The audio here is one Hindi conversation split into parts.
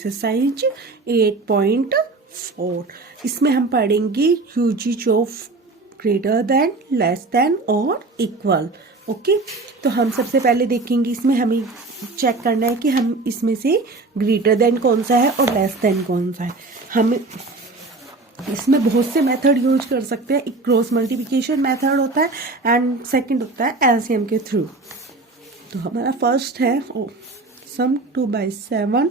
एक्सरसाइज 8.4। इसमें हम पढ़ेंगे uses of greater than, less than और इक्वल। ओके, तो हम सबसे पहले देखेंगे, इसमें हमें चेक करना है कि हम इसमें से ग्रेटर देन कौन सा है और लेस देन कौन सा है। हम इसमें बहुत से मेथड यूज कर सकते हैं। एक क्रॉस मल्टीप्लिकेशन मेथड होता है एंड सेकंड होता है एलसीएम के थ्रू। तो हमारा फर्स्ट है सम 2/7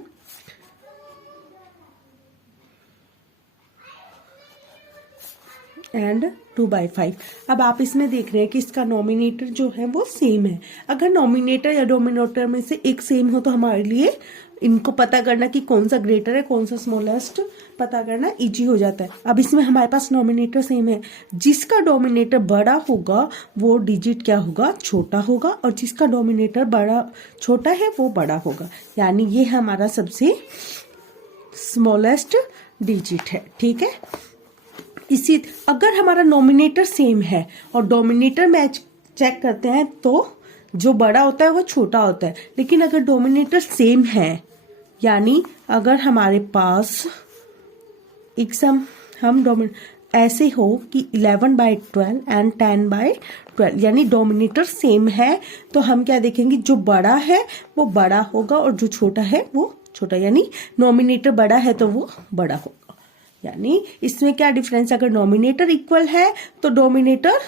एंड 2/5। अब आप इसमें देख रहे हैं कि इसका नॉमिनेटर जो है वो सेम है। अगर नॉमिनेटर या डोमिनेटर में से एक सेम हो तो हमारे लिए इनको पता करना कि कौन सा ग्रेटर है कौन सा स्मॉलेस्ट पता करना इजी हो जाता है। अब इसमें हमारे पास नॉमिनेटर सेम है, जिसका डोमिनेटर बड़ा होगा वो डिजिट क्या होगा, छोटा होगा, और जिसका डोमिनेटर छोटा है वो बड़ा होगा, यानी ये हमारा सबसे स्मॉलेस्ट डिजिट है। ठीक है, इसी अगर हमारा नॉमिनेटर सेम है और डोमिनेटर मैच चेक करते हैं तो जो बड़ा होता है वो छोटा होता है। लेकिन अगर डोमिनेटर सेम है, यानी अगर हमारे पास एक सम हम ऐसे हो कि 11/12 एंड 10/12, यानी डोमिनेटर सेम है, तो हम क्या देखेंगे, जो बड़ा है वो बड़ा होगा और जो छोटा है वो छोटा, यानी नॉमिनेटर बड़ा है तो वो बड़ा होगा। यानी इसमें क्या डिफरेंस, अगर नॉमिनेटर इक्वल है तो डोमिनेटर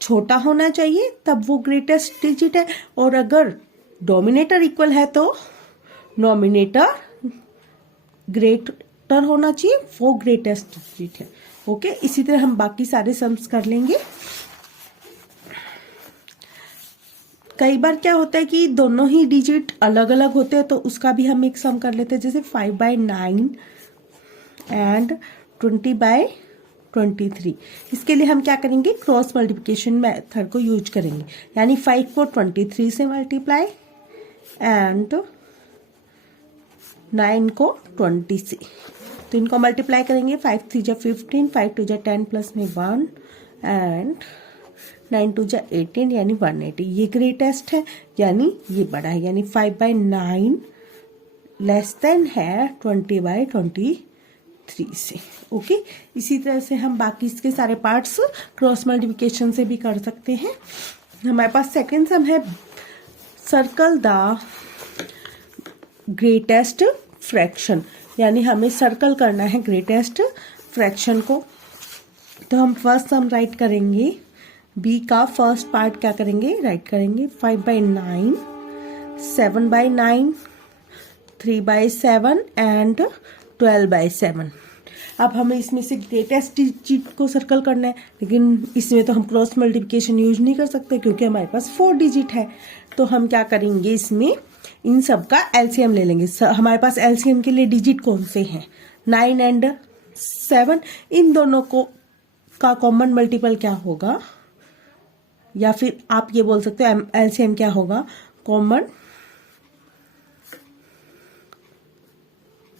छोटा होना चाहिए, तब वो ग्रेटेस्ट डिजिट है, और अगर डोमिनेटर इक्वल है तो नॉमिनेटर ग्रेटर होना चाहिए, वो ग्रेटेस्ट डिजिट है। ओके, इसी तरह हम बाकी सारे सम्स कर लेंगे। कई बार क्या होता है कि दोनों ही डिजिट अलग अलग होते हैं, तो उसका भी हम एक सम कर लेते हैं, जैसे 5/9 एंड 20/23। इसके लिए हम क्या करेंगे, क्रॉस मल्टीप्लिकेशन मेथड को यूज करेंगे, यानी 5 को 23 से मल्टीप्लाई एंड 9 को 20 से, तो इनको मल्टीप्लाई करेंगे। 5 3 जा 15, 5 2 जा 10 प्लस में 1 एंड 9 2 जा 18, यानी 180। ये ग्रेटेस्ट है, यानी ये बड़ा है, यानी 5/9 लेस देन है 20/23 से। ओके, इसी तरह से हम बाकी इसके सारे पार्ट्स क्रॉस मल्टीप्लिकेशन से भी कर सकते हैं। हमारे पास सेकेंड सम है, सर्कल द ग्रेटेस्ट फ्रैक्शन, यानी हमें सर्कल करना है ग्रेटेस्ट फ्रैक्शन को। तो हम फर्स्ट सम राइट करेंगे, बी का फर्स्ट पार्ट क्या करेंगे, राइट करेंगे 5/9, 7/9, 3/7 एंड 12/7। अब हमें इसमें से ग्रेटेस्ट डिजिट को सर्कल करना है, लेकिन इसमें तो हम क्रॉस मल्टीप्लिकेशन यूज नहीं कर सकते क्योंकि हमारे पास 4 डिजिट है। तो हम क्या करेंगे, इसमें इन सब का एलसीएम ले लेंगे। हमारे पास एलसीएम के लिए डिजिट कौन से हैं, 9 एंड 7। इन दोनों को का कॉमन मल्टीपल क्या होगा, या फिर आप ये बोल सकते हो एलसीएम क्या होगा, कॉमन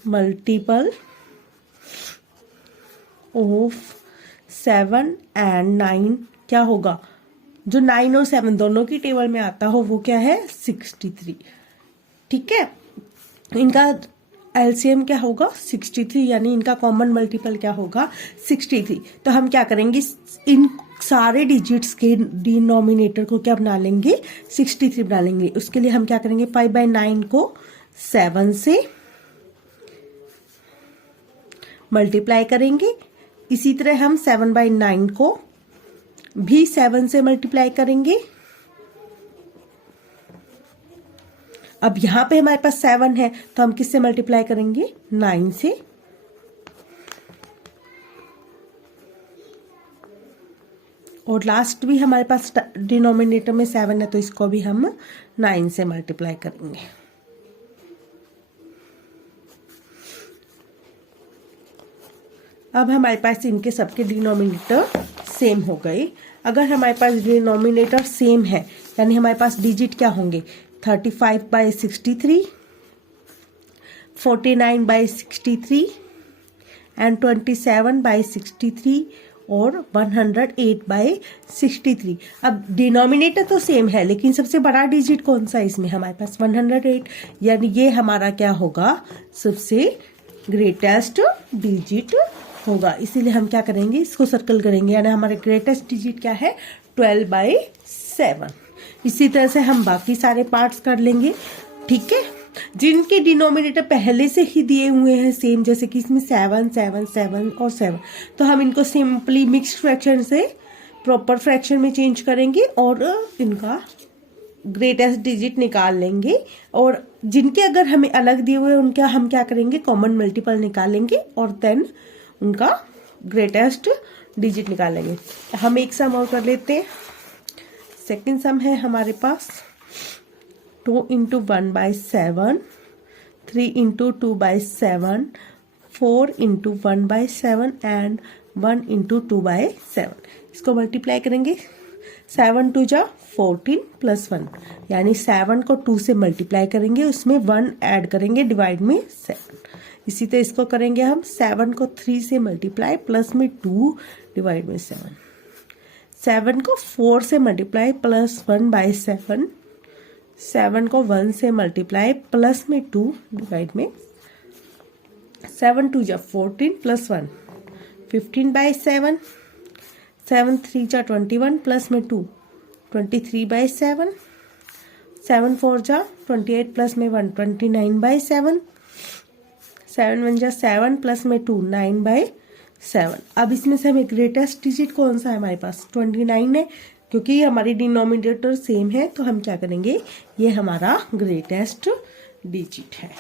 मल्टीपल ऑफ 7 एंड 9 क्या होगा, जो 9 और 7 दोनों की टेबल में आता हो वो क्या है, 63। ठीक है, इनका एलसीएम क्या होगा, 63, यानी इनका कॉमन मल्टीपल क्या होगा, 63। तो हम क्या करेंगे, इन सारे डिजिट्स के डिनोमिनेटर को क्या बना लेंगे, 63 बना लेंगे। उसके लिए हम क्या करेंगे, 5/9 को 7 से मल्टीप्लाई करेंगे। इसी तरह हम 7/9 को भी 7 से मल्टीप्लाई करेंगे। अब यहां पे हमारे पास 7 है तो हम किससे मल्टीप्लाई करेंगे, 9 से। और लास्ट भी हमारे पास डिनोमिनेटर में 7 है तो इसको भी हम 9 से मल्टीप्लाई करेंगे। अब हमारे पास इनके सबके डिनोमिनेटर सेम हो गए। अगर हमारे पास डिनोमिनेटर सेम है, यानी हमारे पास डिजिट क्या होंगे, 35/63, 49/63 एंड 27/63 और 108/63। अब डिनोमिनेटर तो सेम है, लेकिन सबसे बड़ा डिजिट कौन सा है इसमें? हमारे पास 108, यानी ये हमारा क्या होगा? सबसे ग्रेटेस्ट डिजिट होगा। इसीलिए हम क्या करेंगे? इसको सर्कल करेंगे, यानी हमारे ग्रेटेस्ट डिजिट क्या है? 12/7। इसी तरह से हम बाकी सारे पार्ट्स कर लेंगे, ठीक है, जिनके डिनोमिनेटर पहले से ही दिए हुए हैं सेम, जैसे कि इसमें 7 7 7 और 7, तो हम इनको सिंपली मिक्स्ड फ्रैक्शन से प्रॉपर फ्रैक्शन में चेंज करेंगे और इनका ग्रेटेस्ट डिजिट निकाल लेंगे। और जिनके अगर हमें अलग दिए हुए उनका हम क्या करेंगे? कॉमन मल्टीपल निकालेंगे और देन उनका ग्रेटेस्ट डिजिट निकालेंगे। हम एक सम और कर लेते हैं। सेकंड सम है हमारे पास 2 × 1/7, 3 × 2/7, 4 × 1/7 एंड 1 × 2/7। इसको मल्टीप्लाई करेंगे। 7 2 जा 14 प्लस 1, यानी 7 को 2 से मल्टीप्लाई करेंगे, उसमें 1 ऐड करेंगे, डिवाइड में 7। इसी तरह इसको करेंगे हम 7 को 3 से मल्टीप्लाई, प्लस में 2, डिवाइड में 7। 7 को 4 से मल्टीप्लाई, प्लस 1/7। 7 को 1 से मल्टीप्लाई, प्लस में 2, डिवाइड में 7 2 जा 14 प्लस 1 15/7। 7 3 जा 21 प्लस में 2 23/7। 7 4 जा 28 प्लस में 1 29/7। 7 1 जा 7 प्लस में 2 9/7। अब इसमें से हमें ग्रेटेस्ट डिजिट कौन सा है? हमारे पास 29 है, क्योंकि हमारी डिनोमिनेटर सेम है, तो हम क्या करेंगे? ये हमारा ग्रेटेस्ट डिजिट है।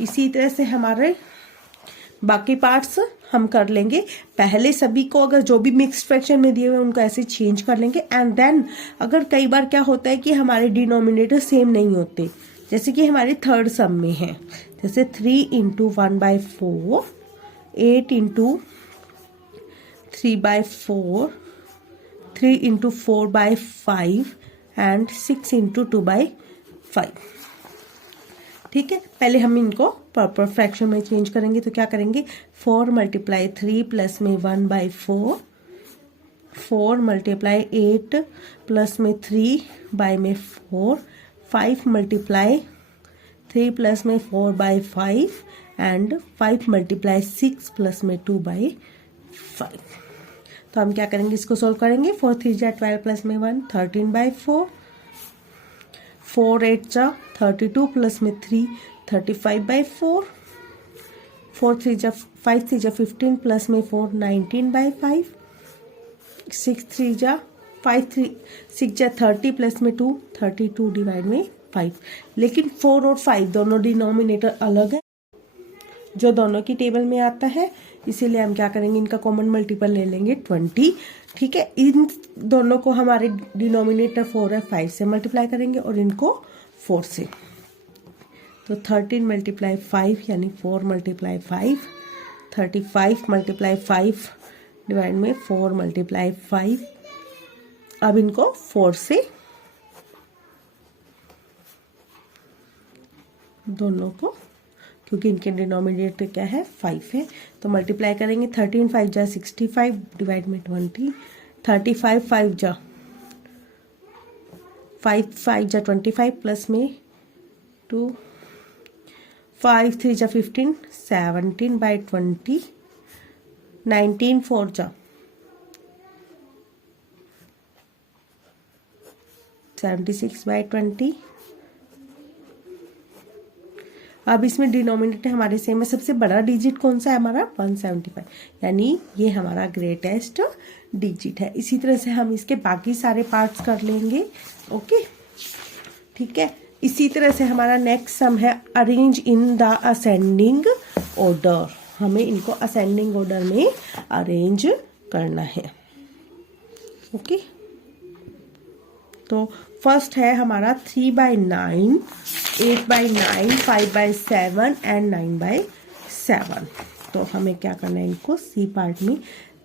इसी तरह से हमारे बाकी पार्ट्स हम कर लेंगे। पहले सभी को अगर जो भी मिक्स्ड फ्रैक्शन में दिए हुए उनको ऐसे चेंज कर लेंगे, एंड देन अगर कई बार क्या होता है कि हमारे डिनोमिनेटर सेम नहीं होते, जैसे कि हमारे थर्ड सम में है, जैसे 3 × 1/4, 8 × 3/4, 3 × 4/5 एंड 6 × 2/5। ठीक है, पहले हम इनको प्रॉपर फ्रैक्शन में चेंज करेंगे, तो क्या करेंगे? 4 × 3 प्लस में 1/4, 4 × 8 प्लस में 3/4, 5 × 3 प्लस में 4/5 एंड 5 × 6 प्लस में 2/5। तो हम क्या करेंगे? इसको सोल्व करेंगे। 4 3 जा 12 प्लस में 1 13/4, 4 8 जा 32 प्लस में 3 35/4, 4 3 जा 5 3 जा 15 प्लस में 4 19/5, 6 3 जा 5 3 6 जा 30 प्लस में 2 32, डिवाइड में 5। लेकिन 4 और 5 दोनों डिनोमिनेटर अलग है, जो दोनों की टेबल में आता है, इसीलिए हम क्या करेंगे? इनका कॉमन मल्टीपल ले लेंगे 20। ठीक है, इन दोनों को हमारे डिनोमिनेटर 4 है, 5 से मल्टीप्लाई करेंगे और इनको 4 से, तो 13 × 5 यानी 4 × 5, 35 × 5 डिवाइड में 4 × 5। अब इनको 4 से दोनों को, क्योंकि इनके डिनोमिनेटर क्या है? 5 है, तो मल्टीप्लाई करेंगे। 13 5 जा 65, डिवाइड में 20, 35 5 जा 5 5 जा 25 प्लस में 2, 5 3 जा 15 17/20, 19 4 जा 76/20। अब इसमें डिनोमिनेटर हमारे सेम है। सबसे बड़ा डिजिट कौन सा है? हमारा 175, यानी ये हमारा ग्रेटेस्ट डिजिट है। इसी तरह से हम इसके बाकी सारे पार्ट्स कर लेंगे। ओके, ठीक है। इसी तरह से हमारा नेक्स्ट सम है arrange in the ascending order. हमें इनको असेंडिंग ऑर्डर में अरेंज करना है। ओके, तो फर्स्ट है हमारा 3/9, 8/9, 5/7 एंड 9/7। तो हमें क्या करना है? इनको सी पार्ट में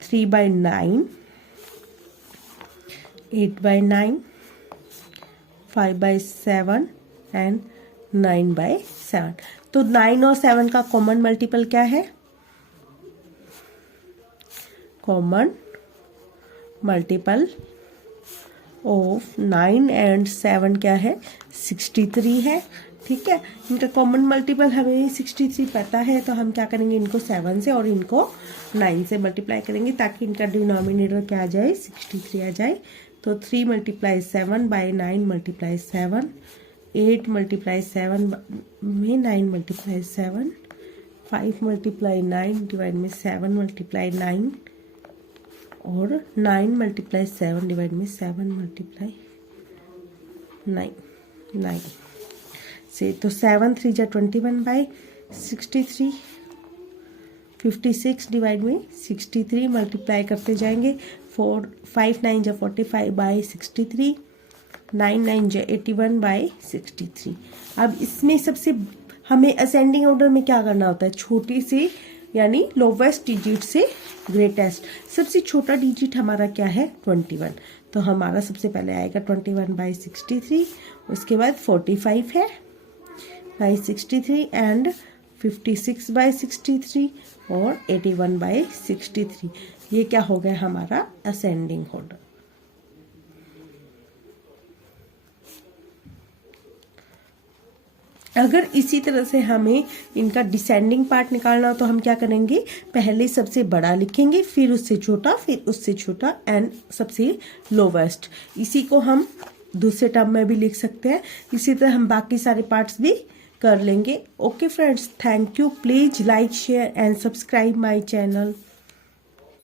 3/9, 8/9, 5/7 एंड 9/7। तो 9 और 7 का कॉमन मल्टीपल क्या है? कॉमन मल्टीपल ऑफ 9 एंड 7 क्या है 63 है। ठीक है, इनका कॉमन मल्टीपल हमें 63 पता है, तो हम क्या करेंगे, इनको 7 से और इनको 9 से मल्टीप्लाई करेंगे ताकि इनका डिनोमिनेटर क्या आ जाए 63 आ जाए। तो 3 × 7 बाई 9 × 7, 8 × 7 में 9 × 7, 5 × 9 डिवाइड में 7 × 9 और 9 × 7 डिवाइड में 7 × 9 से। तो 7 3 जा 21 बाई 63, 56 डिवाइड में 63 मल्टीप्लाई करते जाएंगे। 5 9 जा 45 बाई 63, 9 9 जा 81 बाई 63। अब इसमें सबसे हमें असेंडिंग ऑर्डर में क्या करना होता है, छोटी से यानी लोवेस्ट डिजिट से ग्रेटेस्ट। सबसे छोटा डिजिट हमारा क्या है 21, तो हमारा सबसे पहले आएगा 21 बाई 63, उसके बाद 45 है बाई 63 एंड 56 बाई 63 और 81 बाई 63। ये क्या हो गया हमारा असेंडिंग ऑर्डर। अगर इसी तरह से हमें इनका डिसेंडिंग पार्ट निकालना हो तो हम क्या करेंगे, पहले सबसे बड़ा लिखेंगे, फिर उससे छोटा, फिर उससे छोटा एंड सबसे लोवेस्ट। इसी को हम दूसरे टर्म में भी लिख सकते हैं। इसी तरह हम बाकी सारे पार्ट्स भी कर लेंगे। Okay friends, thank you. Please like share and subscribe my channel.